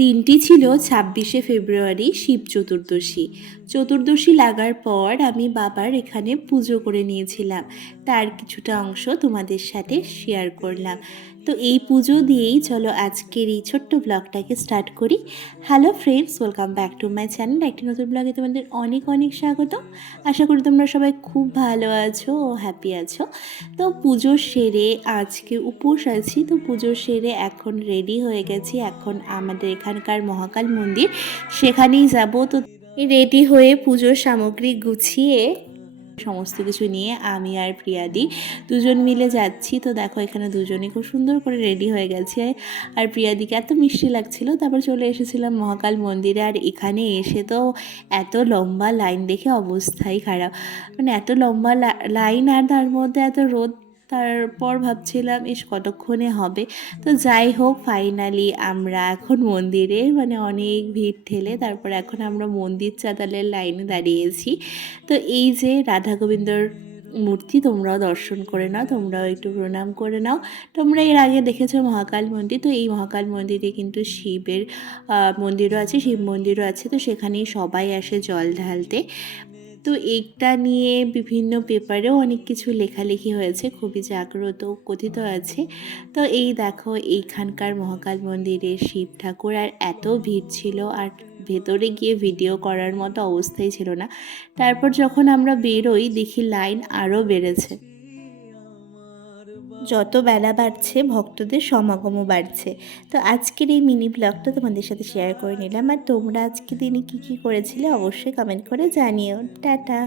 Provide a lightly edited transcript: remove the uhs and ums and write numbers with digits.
দিনটি ছিল ২৬শে ফেব্রুয়ারি, শিব চতুর্দশী। চতুর্দশী লাগার পর আমি বাবার এখানে পুজো করে নিয়েছিলাম। তার কিছুটা অংশ তোমাদের সাথে শেয়ার করলাম। তো এই পুজো দিয়েই চলো আজকের এই ছোট্ট ব্লগটাকে স্টার্ট করি। Hello friends, welcome back to my channel. একটি নতুন ব্লগে তোমাদের অনেক অনেক স্বাগত। আশা করি তোমরা সবাই খুব ভালো আছো ও হ্যাপি আছো। তো পুজো সেরে আজকে উপোস আছি, তো পুজো সেরে এখন রেডি হয়ে গেছি। এখন আমাদের এখানকার মহাকাল মন্দির, সেখানেই যাব। তো রেডি হয়ে পুজোর সামগ্রী গুছিয়ে সমস্ত কিছু নিয়ে আমি আর প্রিয়াদি দুজন মিলে যাচ্ছি। তো দেখো এখানে দুজনেই খুব সুন্দর করে রেডি হয়ে গেছে, আর প্রিয়াদিকে এত মিষ্টি লাগছিল। তারপর চলে এসেছিলাম মহাকাল মন্দিরে, আর এখানে এসে তো এত লম্বা লাইন দেখে অবস্থাই খারাপ। মানে এত লম্বা লাইন, আর তার মধ্যে এত রোদ। তারপর ভাবছিলাম কতক্ষণে হবে। তো যাই হোক, ফাইনালি আমরা এখন মন্দিরে, মানে অনেক ভিড় ঠেলে তারপর এখন আমরা মন্দির চাতালের লাইনে দাঁড়িয়েছি। তো এই যে রাধা গোবিন্দর মূর্তি, তোমরাও দর্শন করে নাও, তোমরাও একটু প্রণাম করে নাও। তোমরা এর আগে দেখেছো মহাকাল মন্দির, তো এই মহাকাল মন্দিরে কিন্তু শিবের মন্দিরও আছে, শিব মন্দিরও আছে। তো সেখানেই সবাই আসে জল ঢালতে। তো এইটা নিয়ে বিভিন্ন পেপারেও অনেক কিছু লেখালেখি হয়েছে, খুবই জাগ্রত কথিত আছে। তো এই দেখো এইখানকার মহাকাল মন্দিরে শিব ঠাকুর, আর এত ভিড় ছিল, আর ভেতরে গিয়ে ভিডিও করার মতো অবস্থাই ছিল না। তারপর যখন আমরা বেরোই দেখি লাইন আরও বেড়েছে। যত বেলা বাড়ছে ভক্তদের সমাগমও বাড়ছে। তো আজকের এই মিনি ব্লগটা তোমাদের সাথে শেয়ার করে নিলাম। আর তোমরা আজকে দিনে কী কী করেছিলে অবশ্যই কমেন্ট করে জানিও। টাটা।